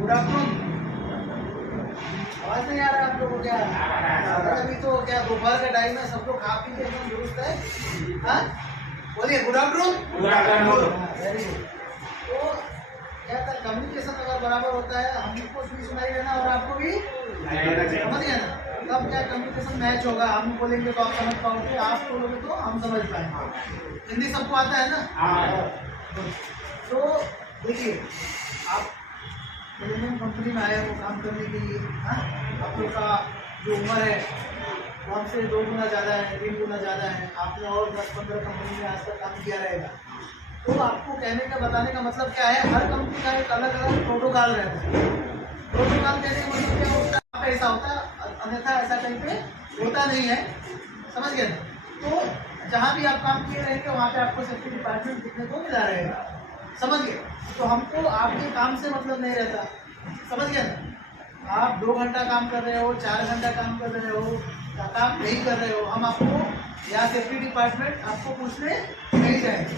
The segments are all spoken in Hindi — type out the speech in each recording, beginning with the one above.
Good afternoon. आवाज नहीं आ रहा आप लोगों को? क्या अभी तो क्या दोपहर का टाइम है, सब लोग खा पी के एकदम दुरुस्त है। हाँ बोलिए good afternoon. Good afternoon. Very good. तो क्या था, कम्युनिकेशन अगर बराबर होता है, हमको भी सुनाई देना और आपको भी समझ गए ना, तब क्या कम्युनिकेशन मैच होगा। हम बोलेंगे तो आप समझ पाओगे, आप बोलोगे तो हम समझ पाएंगे। हिंदी सबको आता है ना? तो देखिए, आप मिलेनियम कंपनी में आए हो काम करने के लिए। हाँ, आप लोग का जो उम्र है वो हमसे 2 गुना ज़्यादा है, 3 गुना ज़्यादा है। आपने और 10-15 कंपनी में आज तक काम किया रहेगा। तो आपको कहने का बताने का मतलब क्या है, हर कंपनी का एक अलग अलग प्रोटोकॉल रहता है। प्रोटोकॉल कहने का मतलब क्या होता है, ऐसा होता है, अन्यथा ऐसा कहीं पे होता नहीं है। समझ गए? तो जहाँ भी आप काम किए रहेंगे वहाँ पे आपको सेफ्टी डिपार्टमेंट दिखने को मिला रहेगा। समझ गए? तो हमको आपके काम से मतलब नहीं रहता। समझ गए ना? आप 2 घंटा काम कर रहे हो, 4 घंटा काम कर रहे हो, काम नहीं कर रहे हो, हम आपको या सेफ्टी डिपार्टमेंट आपको पूछने नहीं जाएंगे।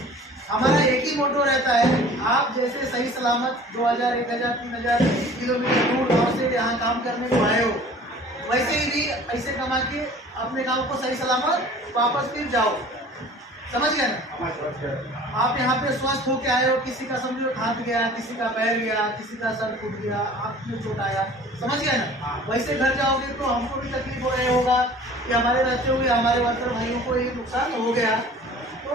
हमारा एक ही मोटो रहता है, आप जैसे सही सलामत 2000, 1000, 3000 किलोमीटर दूर गाँव से यहाँ काम करने को आए हो, वैसे ही भी पैसे कमा के अपने गाँव को सही सलामत वापस फिर जाओ। समझ गए ना? आप यहाँ पे स्वस्थ होके आए हो, किसी का समझो हाथ गया, किसी का पैर गया, किसी का सर फूट गया, आँख में चोट आया, समझ गए ना? वैसे घर जाओगे तो हमको भी तकलीफ हो रहा होगा कि हमारे रहते हुए हमारे वर्कर भाइयों को ये नुकसान हो गया, तो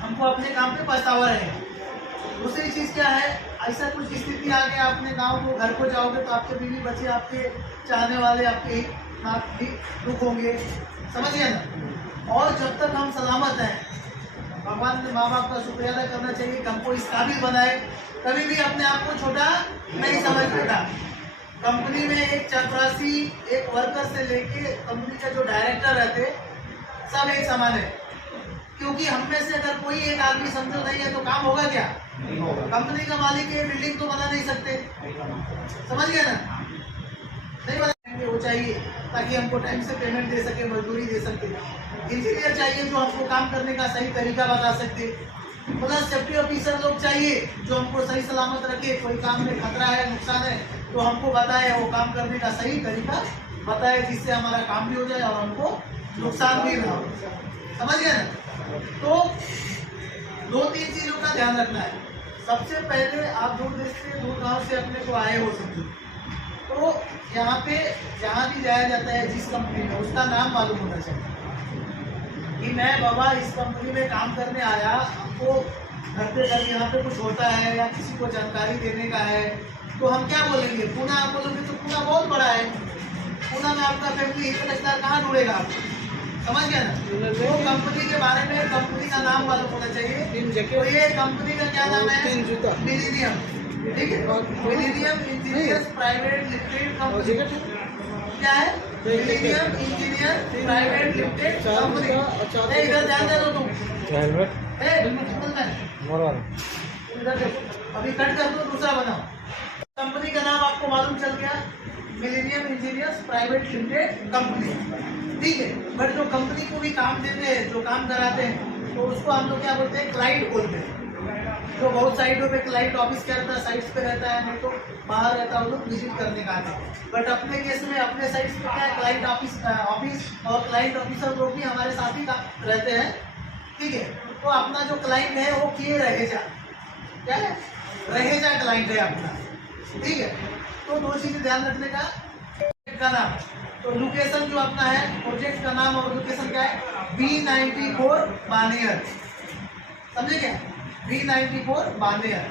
हमको अपने काम पे पछतावा रहेगा। दूसरी चीज़ क्या है, ऐसा कुछ स्थिति आ गया अपने गाँव को, घर को जाओगे तो आपके बीवी बच्चे, आपके चाहने वाले, आपके नाक भी दुख होंगे। समझ गए ना? और जब तक हम सलामत हैं, भगवान ने माँ बाप का शुक्रिया अदा करना चाहिए, हमको इस काबिल बनाए। कभी भी अपने आप को छोटा नहीं समझ बेटा। कंपनी में एक चपरासी, एक वर्कर से लेके कंपनी का जो डायरेक्टर रहते, सब एक समान है। क्योंकि हम में से अगर कोई एक आदमी समझो नहीं है तो काम होगा क्या? कंपनी का मालिक है, बिल्डिंग तो बना नहीं सकते। समझ गए ना? नहीं बनाएंगे, वो चाहिए ताकि हमको टाइम से पेमेंट दे सके, मजदूरी दे सके। इंजीनियर चाहिए जो हमको काम करने का सही तरीका बता सकते। प्लस सेफ्टी ऑफिसर लोग चाहिए जो हमको सही सलामत रखे, कोई काम में खतरा है, नुकसान है तो हमको बताए, वो काम करने का सही तरीका बताए, जिससे हमारा काम भी हो जाए और हमको नुकसान भी ना हो। समझ गए ना? तो 2-3 चीज़ों का ध्यान रखना है। सबसे पहले आप दूर देश से, दूर गाँव से अपने को आए हो समझो, तो यहाँ पे जहाँ भी जाया जाता है जिस कंपनी में, उसका नाम मालूम होना चाहिए कि मैं बाबा इस कंपनी में काम करने आया। हमको घर पे घर यहाँ पे कुछ होता है या किसी को जानकारी देने का है तो हम क्या बोलेंगे? पुणे आप बोलोगे तो पुणे बहुत बड़ा है, पुणे में आपका फैमिली हितरक्षदार कहाँ ढूंढेगा आपको? समझ गया ना? तो कंपनी के बारे में, कंपनी का नाम मालूम होना चाहिए। तो ये कंपनी का क्या नाम है? मिलेनियम। ठीक है, millennium engineers private limited company. क्या है? Millennium engineer private limited company. इधर ध्यान दे दो तुम। इधर देखो, अभी कट कर दो, दूसरा बनाओ। कंपनी का नाम आपको मालूम चल गया, millennium engineers private limited company. ठीक है, बट जो कंपनी को भी काम देते हैं, जो काम कराते हैं, तो उसको हम लोग क्या बोलते हैं? क्लाइंट बोलते हैं। तो बहुत साइटों पे क्लाइंट ऑफिस क्या रहता है, साइट्स पे रहता है, नहीं तो बाहर रहता है, वो लोग विजिट करने का आते हैं। बट अपने केस में अपने साइट्स पे क्या है, क्लाइंट ऑफिस और क्लाइंट ऑफिसर लोग भी हमारे साथ ही रहते हैं। ठीक है, तो अपना जो क्लाइंट है वो किए रहेजा, क्या है? रहेजा क्लाइंट है अपना। ठीक है, तो 2 चीजें ध्यान रखने का नाम, तो लोकेशन जो अपना है, प्रोजेक्ट का नाम और लोकेशन क्या है? B94 बानेर। समझे क्या? B94 बानेर।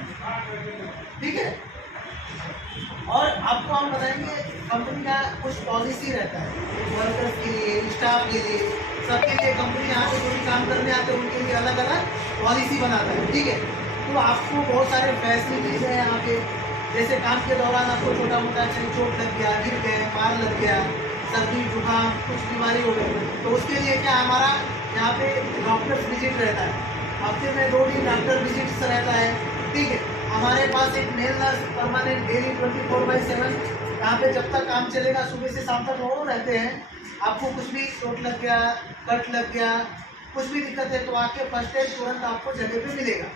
ठीक है, और आपको हम बताएंगे कंपनी का कुछ पॉलिसी रहता है वर्कर्स के लिए, स्टाफ के लिए, सबके लिए। कंपनी यहाँ पे जो भी काम करने आते हैं उनके लिए अलग अलग पॉलिसी बनाता है। ठीक है, तो आपको बहुत सारे फैसिलिटीज हैं यहाँ पे, जैसे काम के दौरान आपको छोटा मोटा चोट लग गया, गिर गए, मार लग गया, सर्दी जुकाम कुछ बीमारी हो गई, तो उसके लिए क्या हमारा यहाँ पे डॉक्टर्स विजिट रहता है। हफ्ते में 2 दिन डॉक्टर विजिट्स रहता है। ठीक है, हमारे पास एक मेल नर्स परमानेंट डेली 24/7 यहाँ पे जब तक काम चलेगा, सुबह से शाम तक वो रहते हैं। आपको कुछ भी चोट लग गया, कट लग गया, कुछ भी दिक्कत है तो आके फर्स्ट एड तुरंत आपको जगह पे मिलेगा।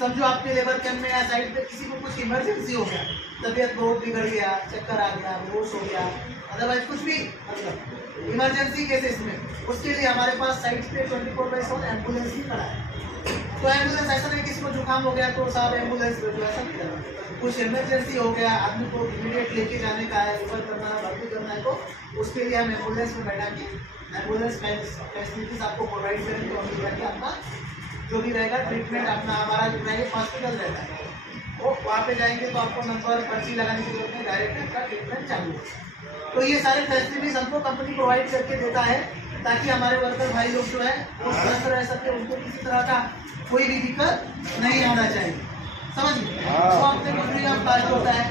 समझो आपके लेबर कैंप में या साइड पे किसी को कुछ इमरजेंसी हो गया, तबीयत बहुत बिगड़ गया, चक्कर आ गया, बेहोश हो गया, अदरवाइज कुछ भी मतलब इमरजेंसी केसेस में, उसके लिए हमारे पास साइड पे 24/7 एम्बुलेंस ही खड़ा है। तो एम्बुलेंस ऐसा नहीं किसी को जुकाम हो गया तो साहब एम्बुलेंस भेजो, ऐसा नहीं करना। कुछ इमरजेंसी हो गया, आदमी को इमीडिएट लेके जाने का है, रिफर करना है, भर्ती करना है, तो उसके लिए हम एम्बुलेंस में बैठा के एम्बुलेंस फैसिलिटीज आपको प्रोवाइड करेंगे और फिर जाके अपना जो भी रहेगा ट्रीटमेंट अपना हमारा जो प्राइवेट हॉस्पिटल रहता है वो वहाँ पे जाएंगे तो आपको नंबर पर्ची लगाने की जरूरत नहीं, डायरेक्ट आपका ट्रीटमेंट चालू हो। तो ये सारे फैसिलिटीज हमको कंपनी प्रोवाइड करके देता है ताकि हमारे वर्कर भाई लोग जो है वो स्वस्थ रह सके, उनको किसी तरह का कोई भी दिक्कत नहीं आना चाहिए। समझ गए? तो आपने कुछ भी आप फास्ट होता है,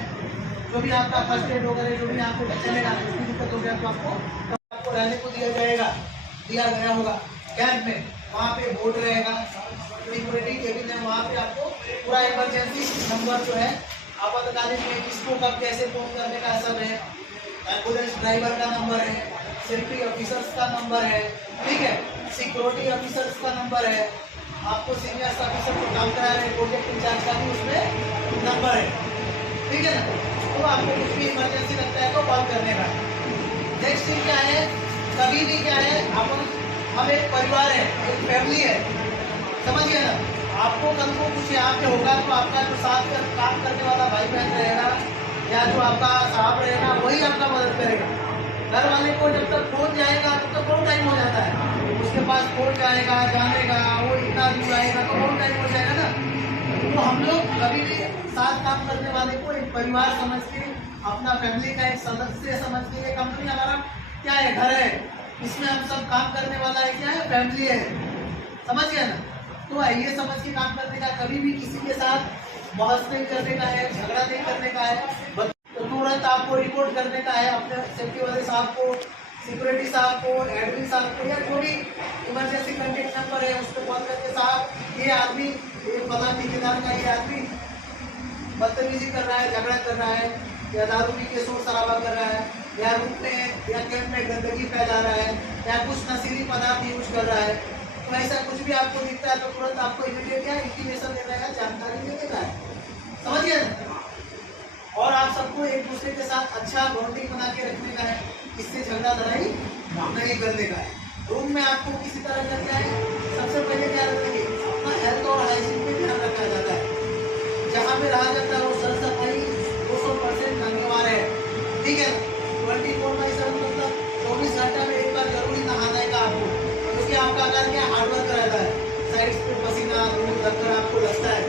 जो भी आपका फर्स्ट एड वगैरह जो भी आपको चलेगा, कुछ भी दिक्कत हो गया तो आपको रहने को दिया गया होगा कैंप में, वहाँ पे बोर्ड रहेगा, सिक्योरिटी केबिन है, वहाँ पे आपको पूरा इमरजेंसी नंबर जो है आपातकालीन में किसको कब कैसे फोन करने का सब है, एम्बुलेंस ड्राइवर का नंबर है, सेफ्टी ऑफिसर्स का नंबर है, ठीक है, सिक्योरिटी ऑफिसर्स का नंबर है, आपको सीनियर ऑफिसर को काम करा रहे प्रोजेक्ट इंचार्ज का भी उसमें नंबर है, ठीक है ना। तो आपको कुछ भी इमरजेंसी लगता है तो कॉल करने का। नेक्स्ट थिंग क्या है, कभी भी क्या है हम एक परिवार है, एक फैमिली है, समझिए ना। आपको कल को कुछ यहाँ पे होगा तो आपका जो साथ में काम करने वाला भाई बहन रहेगा या जो आपका साहब रहेगा वही आपका मदद करेगा। घर वाले को जब तक फोन जाएगा तब तक बहुत टाइम हो जाता है, उसके पास फोन जाएगा जाने का, वो इतना दूर आएगा तो बहुत टाइम हो जाएगा ना। तो हम लोग कभी भी साथ काम करने वाले को एक परिवार समझ के, अपना फैमिली का एक सदस्य समझ के, ये कंपनी हमारा क्या है, घर है, इसमें हम सब काम करने वाला है क्या है, फैमिली है, समझ गया ना। तो ये समझ के काम करने का, कभी भी किसी के साथ बहस नहीं करने का है, झगड़ा नहीं करने का है, तो तुरंत आपको रिपोर्ट करने का है अपने सेफ्टी वाले साहब को, सिक्योरिटी साहब को, एडमिन साहब को, या जो भी इमरजेंसी कॉन्टेक्ट नंबर है उस पर कॉल करके साहब ये आदमी फला ठेकेदार का ये आदमी बदतमीजी कर रहा है, झगड़ा कर रहा है, या दारू पी के शोर शराबा कर रहा है, या रूम में या कैंप में गंदगी फैला रहा है, या कुछ नशीली पदार्थ यूज कर रहा है, तो ऐसा कुछ भी आपको दिखता है तो तुरंत आपको इमीडिएट क्या इंटीमेशन देना है, जानकारी देने का है, समझिए ना। और आप सबको एक दूसरे के साथ अच्छा बॉन्डिंग बना के रखने का है, इससे झगड़ा लड़ाई नहीं करने का है। रूम में आपको किसी तरह का क्या है, सबसे पहले क्या रखेंगे, अपना हेल्थ और हाइजीन पे ध्यान रखा जाता है। जहाँ पे रहा जाता है वो साफ सफाई 200% अनिवार्य है, ठीक है। 24/7 मतलब 24 घंटा में एक बार जरूरी नहाना है आपको, क्योंकि आपका अगर क्या हार्डवर्क रहता है, साइड्स पे पसीना धूल लगकर आपको लगता है,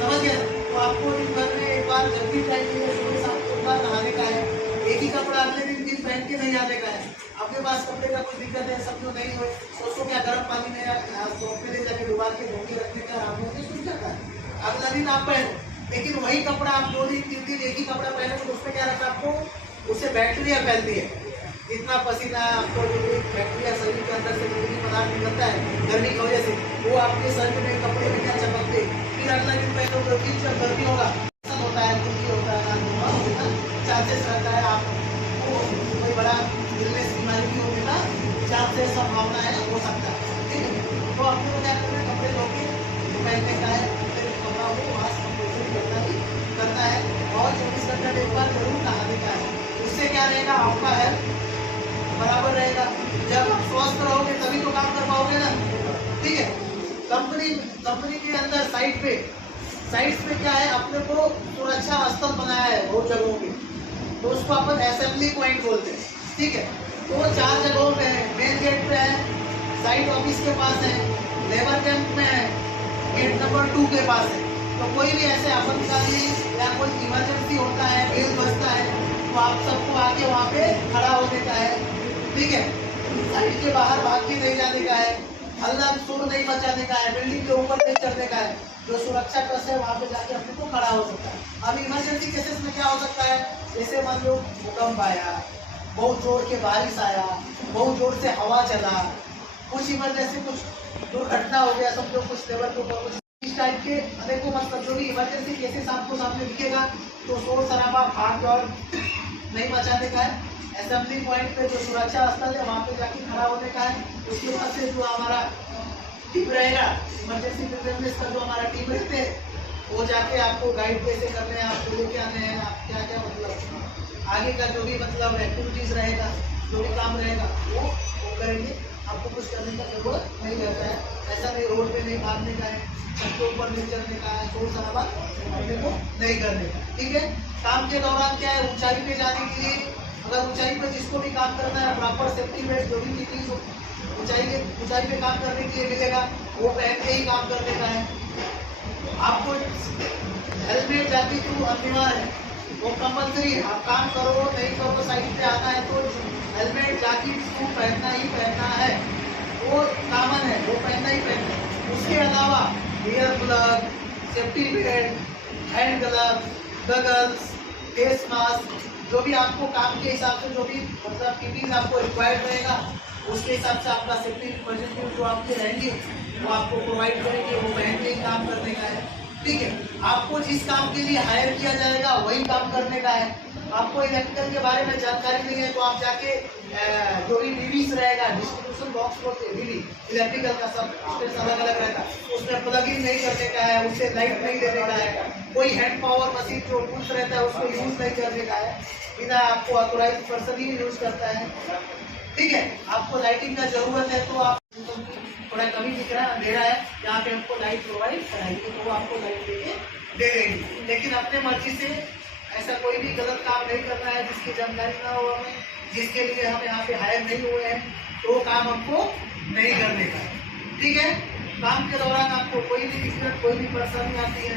समझ गए। तो आपको दिन भर में एक बार जब भी टाइम मिले सुबह शाम को बार नहाने का है, एक ही कपड़ा अगले दिन पहन के नहीं आने का है। आपके पास कपड़े का कोई दिक्कत है, सब जो नहीं हो उसको क्या गर्म पानी में धूप में ले जाके डुबा के धोके रखने का आराम होते सूख जाता है, अगला दिन आप पहनो। लेकिन वही कपड़ा आप 2 दिन 3 दिन एक ही कपड़ा पहने तो उसमें क्या रहता है, आपको उससे बैक्टीरिया फैलती है, जितना पसीना आपको जो भी बैक्टीरिया शरीर के अंदर से जो भी पदार्थ निकलता है गर्मी की वजह से, वो आपके शरीर में कपड़े में क्या चमकते, फिर अगला दिन पहनोगे, फिर जब गर्मी होगा होता है, कुछ भी होता है, चांसेस रहता है आपको कोई बड़ा इलनेस बीमारी भी होने का चांसेस संभावना है, हो सकता है, ठीक है। तो आपको क्या करना है, कपड़े धोके पहनने का है, फिर कपड़ा हो वहाँ करना है, और 24 घंटे में एक बार जरूर नहाने का है। उससे क्या रहेगा, आपका हेल्थ बराबर रहेगा। जब आप स्वस्थ रहोगे तभी तो काम कर पाओगे ना, ठीक है। कंपनी के अंदर साइट्स पे क्या है, अपने को सुरक्षा स्थल बनाया है बहुत जगहों पे, तो उसको अपन असेंबली पॉइंट बोलते हैं, ठीक है। तो वो 4 जगहों पे है, मेन गेट पे है, साइट ऑफिस के पास है, लेबर कैंप में है, गेट नंबर 2 के पास है। तो कोई भी ऐसे आपातकालीन या कोई इमरजेंसी होता है, बेल बजता है, तो आप सबको आके वहाँ पे खड़ा होने का है, ठीक है। साइड के बाहर भाग के नहीं जाने का है, हल्ला शोर नहीं मचाने का है, बिल्डिंग के ऊपर नहीं चढ़ने का है, जो सुरक्षा कक्ष है वहाँ पे जाके अपने को खड़ा हो सकता है। अब इमरजेंसी केसेस में क्या हो सकता है, जैसे मान लो भूकंप आया, बहुत जोर के बारिश आया, बहुत जोर से हवा चला, कुछ इमरजेंसी कुछ दुर्घटना हो गया, समझो कुछ लेवल के ऊपर कुछ इस टाइप के अनेकों मतलब जो भी इमरजेंसी केसेस आपको सामने दिखेगा, तो शोर शराबा भाग दौड़ नहीं मचाने का है। असेंबली पॉइंट पे जो सुरक्षा स्थल है वहाँ पे जाके खड़ा होने का है। उसके बाद से जो हमारा टीम रहेगा, इमरजेंसी प्रिपेयरनेस का जो हमारा टीम रहते हैं वो जाके आपको गाइड कैसे करने हैं, आपको लेके आने हैं, आप क्या क्या मतलब आगे का जो भी मतलब एक्टिविटीज रहेगा, जो भी काम रहेगा वो करेंगे। आपको कुछ करने का जरूरत नहीं रहता है। ऐसा नहीं रोड पे नहीं भागने का है, छत के ऊपर नहीं चढ़ने का है, शोर शराबा अपने को नहीं करने का। ठीक है। काम के दौरान क्या है, ऊंचाई पे जाने के लिए अगर ऊंचाई पे जिसको भी काम करना है प्रॉपर सेफ्टी बेल्ट जो भी चीज ऊंचाई पे काम करने के लिए मिलेगा वो पहन के ही काम करने का है। आपको हेलमेट जैकेट थ्रू अनिवार्य है, वो कंपल्सरी है। आप काम करो नहीं करो साइड पे आना है तो हेलमेट जैकेट थ्रू पहनना ही पहनना है, वो कॉमन है, वो पहनना ही पहनना है। उसके अलावा air plug, safety belt, hand gloves, goggles, face mask, जो भी आपको काम के हिसाब से जो भी मतलब पीपीज आपको रिक्वायर्ड रहेगा उसके हिसाब से आपका सेफ्टी प्रिकॉशन जो आपके रहेंगे वो आपको प्रोवाइड करेंगे, वो पहन के ही काम करने का है। ठीक है। आपको जिस काम के लिए हायर किया जाएगा वही काम करने का है। आपको इलेक्ट्रिकल के बारे में जानकारी नहीं है तो आप जाके जो भी डीवीस रहेगा, डिस्ट्रीब्यूशन बॉक्स बोलते हैं डीवी, इलेक्ट्रिकल का सब अलग अलग रहता है, उसमें प्लग इन नहीं करने का है, उससे लाइट नहीं देने का है, कोई हैंड पावर मशीन जो टूल्स रहता है उसको यूज नहीं करने का है, बिना आपको ऑथोराइज पर्सन ही यूज करता है। ठीक है। आपको लाइटिंग का जरूरत है तो आप थोड़ा कमी दिख रहा है, अंधेरा है, यहाँ पे हमको लाइट प्रोवाइड कराएंगे तो वो आपको लाइट देके दे देंगे। लेकिन अपने मर्जी से ऐसा कोई भी गलत काम नहीं करना है जिसकी जानकारी ना हो हमें, जिसके लिए हम यहाँ पे हायर नहीं हुए हैं, तो वो काम हमको नहीं करने का। ठीक है। काम के दौरान आपको कोई भी दिक्कत, कोई भी परेशानी आती है,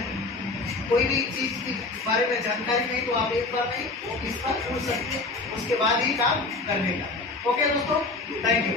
कोई भी चीज के बारे में जानकारी नहीं तो आप एक बार नहीं वो किस पर पूछ सकते हैं, उसके बाद ही काम करने का। ओके दोस्तों, थैंक यू।